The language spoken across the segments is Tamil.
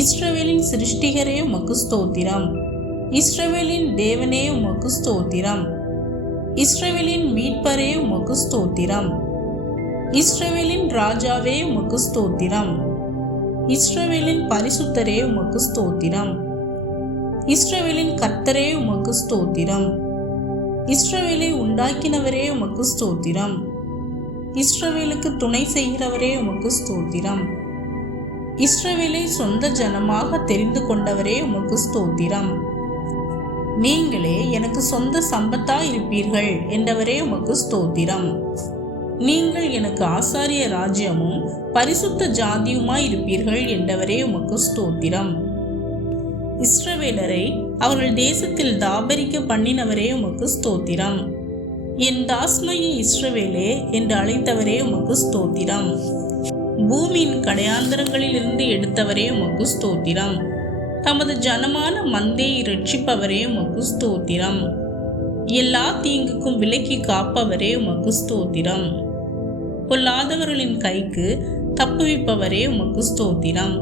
இஸ்ரவேலின் சிருஷ்டிகரே உமக்கு ஸ்தோத்திரம். இஸ்ரவேலின் தேவனே உமக்கு ஸ்தோத்திரம். இஸ்ரவேலின் மீட்பரே உமக்கு ஸ்தோத்திரம். இஸ்ரவேலின் ராஜாவே உமக்கு ஸ்தோத்திரம். இஸ்ரவேலின் பரிசுத்தரே உமக்கு ஸ்தோத்திரம். இஸ்ரவேலின் கர்த்தரே உமக்கு ஸ்தோத்திரம். இஸ்ரவேலை உண்டாக்கினவரே உமக்கு ஸ்தோத்திரம். இஸ்ரவேலுக்கு துணை செய்கிறவரே உமக்கு ஸ்தோத்திரம். இஸ்ரவேலை சொந்த ஜனமாக தெரிந்து கொண்டவரே உமக்கு ஸ்தோத்திரம். நீங்களே எனக்கு சொந்த சம்பத்தாய் இருப்பீர்கள் என்றவரே உமக்கு ஸ்தோத்திரம். நீங்கள் எனக்கு ஆசாரிய ராஜ்யமும் பரிசுத்த ஜாதியுமாய் இருப்பீர்கள் என்றவரே உமக்கு ஸ்தோத்திரம். இஸ்ரவேலரை அவர்கள் தேசத்தில் தாபரிக்க பண்ணினவரே உமக்கு ஸ்தோத்திரம். என் தாஸ்மையை இஸ்ரவேலே என்று அழைத்தவரே உமக்கு ஸ்தோத்திரம். பூமியின் கடையாந்தரங்களிலிருந்து எடுத்தவரே உமக்கு ஸ்தோத்திரம். தமது ஜனமான மந்தையை ரட்சிப்பவரே உமக்கு ஸ்தோத்திரம். எல்லா தீங்குக்கும் விலக்கி காப்பவரே உமக்கு ஸ்தோத்திரம். பொல்லாதவர்களின் கைக்கு தப்புவிப்பவரே உமக்கு ஸ்தோத்திரம்.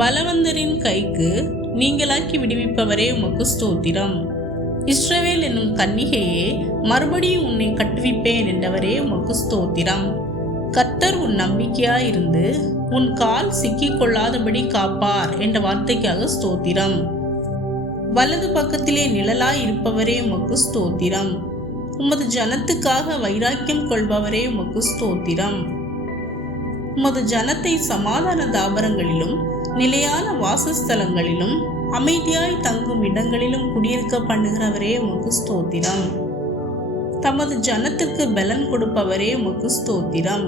பலவந்தரின் கைக்கு நீங்களாக்கி விடுவிப்பவரே உமக்கு ஸ்தோத்திரம். இஸ்ரவேல் என்னும் கன்னிகையே, மறுபடியும் உன்னை கட்டுவிப்பேன் என்றவரே உமக்கு ஸ்தோத்திரம். கர்த்தர் உன் நம்பிக்கையாயிருந்து உன் கால் சிக்கிக் கொள்ளாதபடி காப்பார் என்ற வார்த்தைக்காக ஸ்தோத்திரம். வலது பக்கத்திலே நிழலாய் இருப்பவரே உமக்கு ஸ்தோத்திரம். உமது ஜனத்துக்காக வைராக்கியம் கொள்பவரே உமக்கு ஸ்தோத்திரம். உமது ஜனத்தை சமாதான தாபரங்களிலும் நிலையான வாசஸ்தலங்களிலும் அமைதியாய் தங்கும் இடங்களிலும் குடியிருக்க பண்ணுகிறவரே உமக்கு ஸ்தோத்திரம். தமது ஜனத்திற்கு பலன் கொடுப்பவரே உமக்கு ஸ்தோத்திரம்.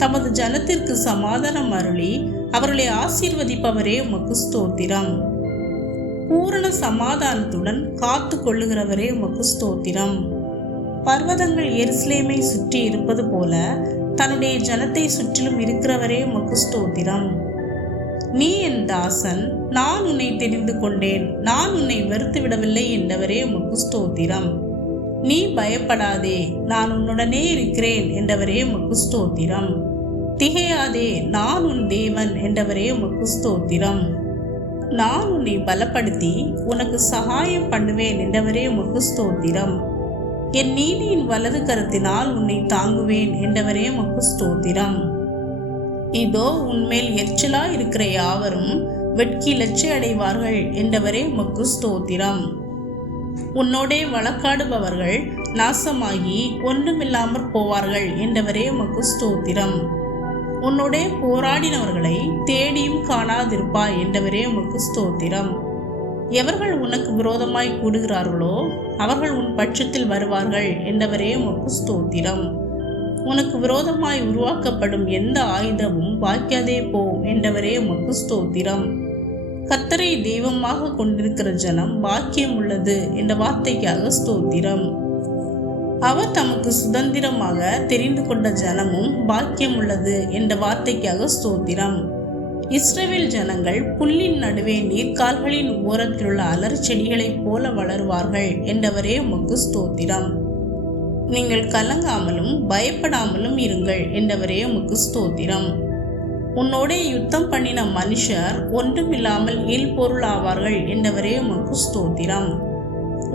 தமது ஜனத்திற்கு சமாதானம் அருளி அவர்களை ஆசீர்வதிப்பவரே உமக்கு ஸ்தோத்திரம். பூரண சமாதானத்துடன் காத்து கொள்ளுகிறவரே உமக்கு ஸ்தோத்திரம். பர்வதங்கள் எருசலேமை சுற்றி இருப்பது போல தன்னுடைய ஜனத்தை சுற்றிலும் இருக்கிறவரே உமக்கு ஸ்தோத்திரம். நீ என் தாசன், நான் உன்னை தெரிந்து கொண்டேன், நான் உன்னை வெறுத்து விடவில்லை என்றவரே உமக்கு ஸ்தோத்திரம். நீ பயப்படாதே, நான் உன்னுடனே இருக்கிறேன் என்றவரே உமக்கு ஸ்தோத்திரம். திகையாதே, நான் உன் தேவன் என்றவரே உமக்கு ஸ்தோத்திரம். நான் உன்னை பலப்படுத்தி உனக்கு சகாயம் பண்ணுவேன் என்றவரே உமக்கு ஸ்தோத்திரம். என் நீதியின் வலது கரத்தினால் உன்னை தாங்குவேன் என்றவரே உமக்கு ஸ்தோத்திரம். இதோ உன்மேல் எரிச்சலா இருக்கிற யாவரும் வெட்கி லட்சை அடைவார்கள் என்றவரே உமக்கு ஸ்தோத்திரம். உன்னோடே வழக்காடுபவர்கள் நாசமாகி ஒன்றுமில்லாமற் போவார்கள் என்றவரே உமக்கு ஸ்தோத்திரம். உன்னோடே போராடினவர்களை தேடியும் காணாதிருப்பாய் என்றவரே உமக்கு ஸ்தோத்திரம். எவர்கள் உனக்கு விரோதமாய் கூடுகிறார்களோ அவர்கள் உன் பட்சத்தில் வருவார்கள் என்றவரே உமக்கு ஸ்தோத்திரம். உனக்கு விரோதமாய் உருவாக்கப்படும் எந்த ஆயுதமும் வாய்க்காதே போம் என்றவரே உமக்கு ஸ்தோத்திரம். கர்த்தரை தெய்வமாக கொண்டிருக்கிற ஜனம் பாக்கியம் உள்ளது என்ற வார்த்தைக்காக ஸ்தோத்திரம். அவர் தமக்கு சுதந்திரமாக தெரிந்து கொண்ட ஜனமும் பாக்கியம் உள்ளது என்ற வார்த்தைக்காக ஸ்தோத்திரம். இஸ்ரவேல் ஜனங்கள் புல்லின் நடுவே நீர்க்கால்களின் ஓரத்திலுள்ள அலர் செடிகளைப் போல வளருவார்கள் என்றவரே உமக்கு ஸ்தோத்திரம். நீங்கள் கலங்காமலும் பயப்படாமலும் இருங்கள் என்றவரே உமக்கு ஸ்தோத்திரம். உன்னோடே யுத்தம் பண்ணின மனுஷர் ஒன்றுமில்லாமல் இல்பொருள் ஆவார்கள் என்றவரே உமக்கு ஸ்தோத்திரம்.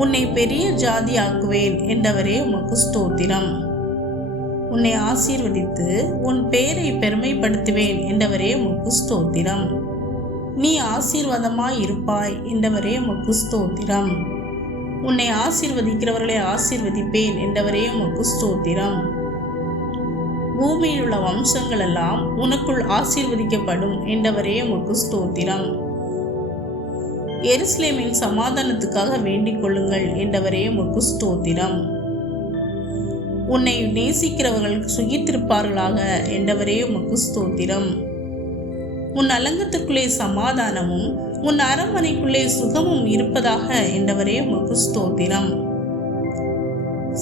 உன்னை பெரிய ஜாதி ஆக்குவேன் என்றவரே உமக்கு ஸ்தோத்திரம். உன்னை ஆசீர்வதித்து உன் பேரை பெருமைப்படுத்துவேன் என்றவரே உமக்கு ஸ்தோத்திரம். நீ ஆசீர்வாதமாய் இருப்பாய் என்றவரே உமக்கு ஸ்தோத்திரம். உன்னை ஆசீர்வதிக்கிறவர்களை ஆசீர்வதிப்பேன் என்றவரே உமக்கு ஸ்தோத்திரம். பூமியில் உள்ள வம்சங்கள் எல்லாம் உனக்குள் ஆசீர்வதிக்கப்படும் என்றவரே உமக்கு ஸ்தோத்திரம். எருசலேமின் சமாதானத்துக்காக வேண்டிக் கொள்ளுங்கள் என்றவரே உமக்கு ஸ்தோத்திரம். உன்னை நேசிக்கிறவர்கள் சுகித்திருப்பார்களாக என்றவரே உமக்கு ஸ்தோத்திரம். உன் அலங்கத்திற்குள்ளே சமாதானமும் உன் அரண்மனைக்குள்ளே சுகமும் இருப்பதாக என்றவரே உமக்கு ஸ்தோத்திரம்.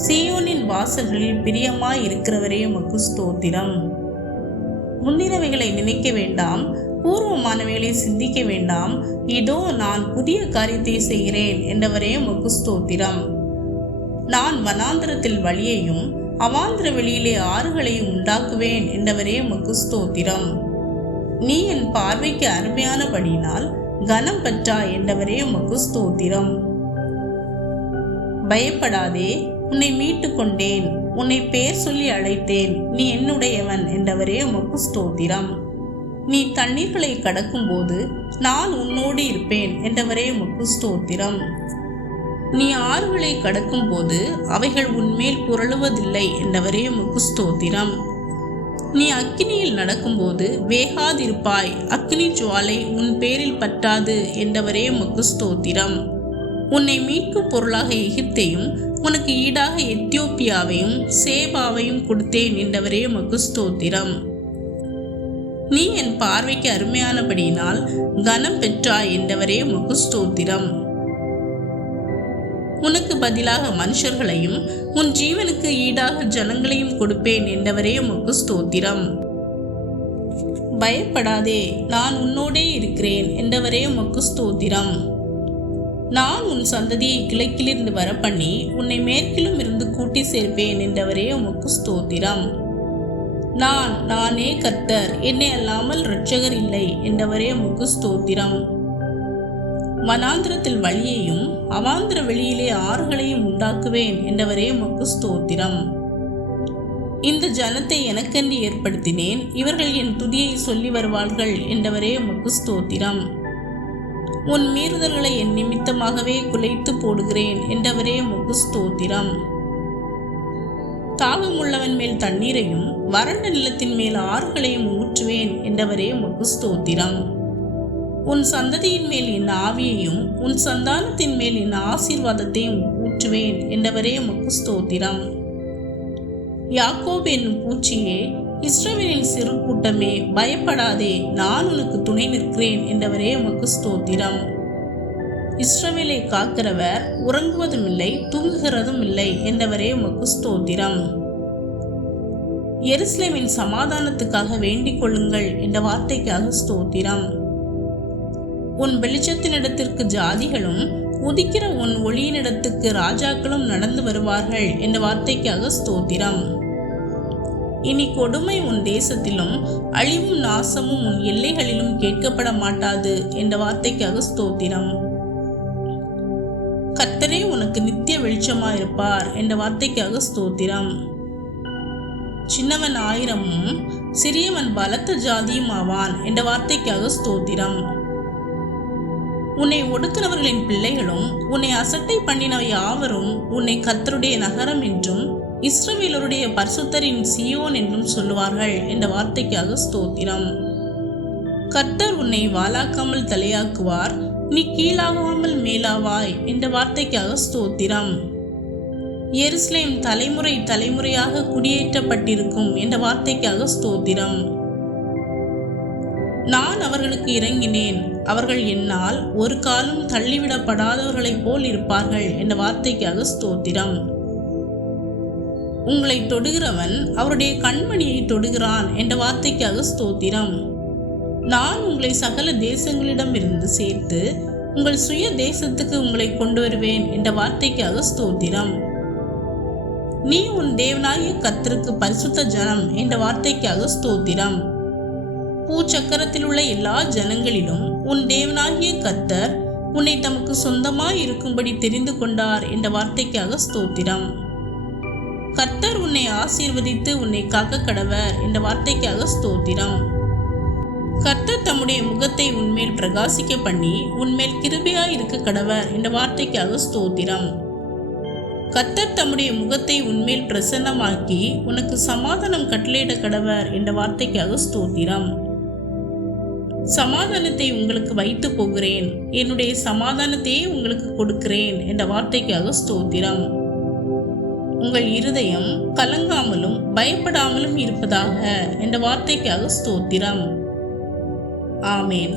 சீயோனின் வாசல்களில் பிரியமாய் இருக்கிறவரே உமக்கு ஸ்தோத்திரம். முன்னினவைகளை நினைக்க வேண்டாம், பூர்வமானவைகளை சிந்திக்க வேண்டாம், இதோ நான் புதிய காரியத்தை செய்கிறேன் என்றவரே உமக்கு ஸ்தோத்திரம். நான் வனாந்திரத்தில் வழியையும் அவாந்திர வெளியிலே ஆறுகளையும் உண்டாக்குவேன் என்றவரே உமக்கு ஸ்தோத்திரம். நீ என் பார்வைக்கு அருமையானபடியினால் கனம் பெற்றாய் என்றவரே உமக்கு ஸ்தோத்திரம். பயப்படாதே, உன்னை மீட்டு கொண்டேன், உன்னை பேர் சொல்லி அழைத்தேன், நீ என்னுடையவன் என்றவரே உமக்கு ஸ்தோத்திரம். நீ தண்ணீர்களை கடக்கும் போது நான் உன்னோடு இருப்பேன் என்றவரே உமக்கு ஸ்தோத்திரம். நீ ஆறுகளை கடக்கும் போது அவைகள் உன்மேல் புரளுவதில்லை என்றவரே உமக்கு ஸ்தோத்திரம். நீ அக்கினியில் நடக்கும்போது வேகாதிருப்பாய், அக்கினி ஜுவாலை உன் பேரில் பற்றாது என்றவரே உமக்கு ஸ்தோத்திரம். உன்னை மீட்கும் பொருளாக எகிப்தையும் உனக்கு ஈடாக எத்தியோப்பியாவையும் சேபாவையும் கொடுத்தேன் என்றவரே உமக்கு ஸ்தோத்திரம். நீ என் பார்வைக்கு அருமையானபடியினால் கனம் பெற்றாய் என்றவரே உமக்கு ஸ்தோத்திரம். உனக்கு பதிலாக மனுஷர்களையும் உன் ஜீவனுக்கு ஈடாக ஜனங்களையும் கொடுப்பேன் என்றவரே உமக்கு ஸ்தோத்திரம். பயப்படாதே, நான் உன்னோடே இருக்கிறேன் என்றவரே உமக்கு ஸ்தோத்திரம். நான் உன் சந்ததியை கிழக்கிலிருந்து வரப்பண்ணி உன்னை மேற்கிலும் இருந்து கூட்டி சேர்ப்பேன் என்றவரே உமக்கு ஸ்தோத்திரம். நானே கர்த்தர், என்னை அல்லாமல் இரட்சகர் இல்லை என்றவரே உமக்கு ஸ்தோத்திரம். வனாந்திரத்தில் வழியையும் அவாந்திர வெளியிலே ஆறுகளையும் உண்டாக்குவேன் என்றவரே உமக்கு ஸ்தோத்திரம். இந்த ஜனத்தை எனக்கென்று ஏற்படுத்தினேன், இவர்கள் என் துதியை சொல்லி வருவார்கள் என்றவரே உமக்கு ஸ்தோத்திரம். உன் மீறுதல்களை என் நிமித்தமாகவே குலைத்து போடுகிறேன் என்றவரே உமக்கு ஸ்தோத்திரம். தாகமுள்ளவன் மேல் தண்ணீரையும் வறண்ட நிலத்தின் மேல் ஆறுகளையும் ஊற்றுவேன் என்றவரே உமக்கு ஸ்தோத்திரம். உன் சந்ததியின் மேல் என் ஆவியையும் உன் சந்தானத்தின் மேல் என் ஆசீர்வாதத்தையும் ஊற்றுவேன் என்றவரே உமக்கு ஸ்தோத்திரம். யாக்கோபு என்னும் பூச்சியே, இஸ்ரவேலின் சிறு கூட்டமே, பயப்படாதே, நான் உனக்கு துணை நிற்கிறேன் என்றவரே உமக்கு ஸ்தோத்திரம். இஸ்ரவேலை காக்கிறவர் உறங்குவதும் இல்லை தூங்குகிறதும் இல்லை என்றவரே உமக்கு ஸ்தோத்திரம். எருசலேமின் சமாதானத்துக்காக வேண்டிக் கொள்ளுங்கள் என்ற வார்த்தைக்காக ஸ்தோத்திரம். உன் வெளிச்சத்தினிடத்திற்கு ஜாதிகளும் உதிக்கிற உன் ஒளியினிடத்துக்கு ராஜாக்களும் நடந்து வருவார்கள் என்ற வார்த்தைக்காக ஸ்தோத்திரம். இனி கொடுமை உன் தேசத்திலும் அழிவும் நாசமும் உன் எல்லைகளிலும் கேட்கப்பட மாட்டாது என்ற வார்த்தைக்காக ஸ்தோத்திரம். கர்த்தரே உனக்கு நித்திய வெளிச்சமாயிருப்பார் என்ற வார்த்தைக்காக ஸ்தோத்திரம். சின்னவன் 1000 சிறியவன் பலத்த ஜாதியும் ஆவான் என்ற வார்த்தைக்காக ஸ்தோத்திரம். உன்னை ஒடுக்கிறவர்களின் பிள்ளைகளும் உன்னை அசட்டை பண்ணின யாவரும் உன்னை கர்த்தருடைய நகரம் என்றும் இஸ்ரவேலருடைய பரிசுத்தரின் சீயோன் என்றும் சொல்லுவார்கள் என்ற வார்த்தைக்காக ஸ்தோத்திரம். கர்த்தர் உன்னை வாலாக்காமல் தலையாக்குவார், நீ கீழாகாமல் மேலாவாய் என்ற வார்த்தைக்காக ஸ்தோத்திரம். எருசலேம் தலைமுறை தலைமுறையாக குடியேற்றப்பட்டிருக்கும் என்ற வார்த்தைக்காக ஸ்தோத்திரம். நான் அவர்களுக்கு இறங்கினேன், அவர்கள் என்னால் ஒரு காலம் தள்ளிவிடப்படாதவர்களைப் போல் இருப்பார்கள் என்ற வார்த்தைக்காக ஸ்தோத்திரம். உங்களை தொடுகிறவன் அவருடைய கண்மணியை தொடுகிறான் என்ற வார்த்தைக்காக ஸ்தோத்திரம். நான் உங்களை சகல தேசங்களிடம் இருந்து சேர்த்து உங்கள் சுய தேசத்துக்கு உங்களை கொண்டு வருவேன் என்ற வார்த்தைக்காக ஸ்தோத்திரம். நீ உன் தேவனாகிய கர்த்தருக்கு பரிசுத்த ஜனம் என்ற வார்த்தைக்காக ஸ்தோத்திரம். பூச்சக்கரத்தில் உள்ள எல்லா ஜனங்களிலும் உன் தேவனாகிய கர்த்தர் உன்னை தமக்கு சொந்தமாய் இருக்கும்படி தெரிந்து கொண்டார் என்ற வார்த்தைக்காக ஸ்தோத்திரம். கர்த்தர் உன்னை ஆசீர்வதித்து உன்னை காக்க கடவர் என்ற வார்த்தைக்காக ஸ்தோத்திரம். கர்த்தர் தம்முடைய முகத்தை உன்மேல் பிரகாசிக்க பண்ணி உன்மேல் கிருபையாய் இருக்க கடவர் என்ற வார்த்தைக்காக ஸ்தோத்திரம். கர்த்தர் தம்முடைய முகத்தை உன்மேல் பிரசன்னமாக்கி உனக்கு சமாதானம் கட்டளையிட கடவர் என்ற வார்த்தைக்காக ஸ்தோத்திரம். சமாதானத்தை உங்களுக்கு வைத்து போகிறேன், என்னுடைய சமாதானத்தையே உங்களுக்கு கொடுக்கிறேன் என்ற வார்த்தைக்காக ஸ்தோத்திரம். உங்கள் இருதயம் கலங்காமலும் பயப்படாமலும் இருப்பதாக என்ற வார்த்தைக்காக ஸ்தோத்திரம். ஆமேன்.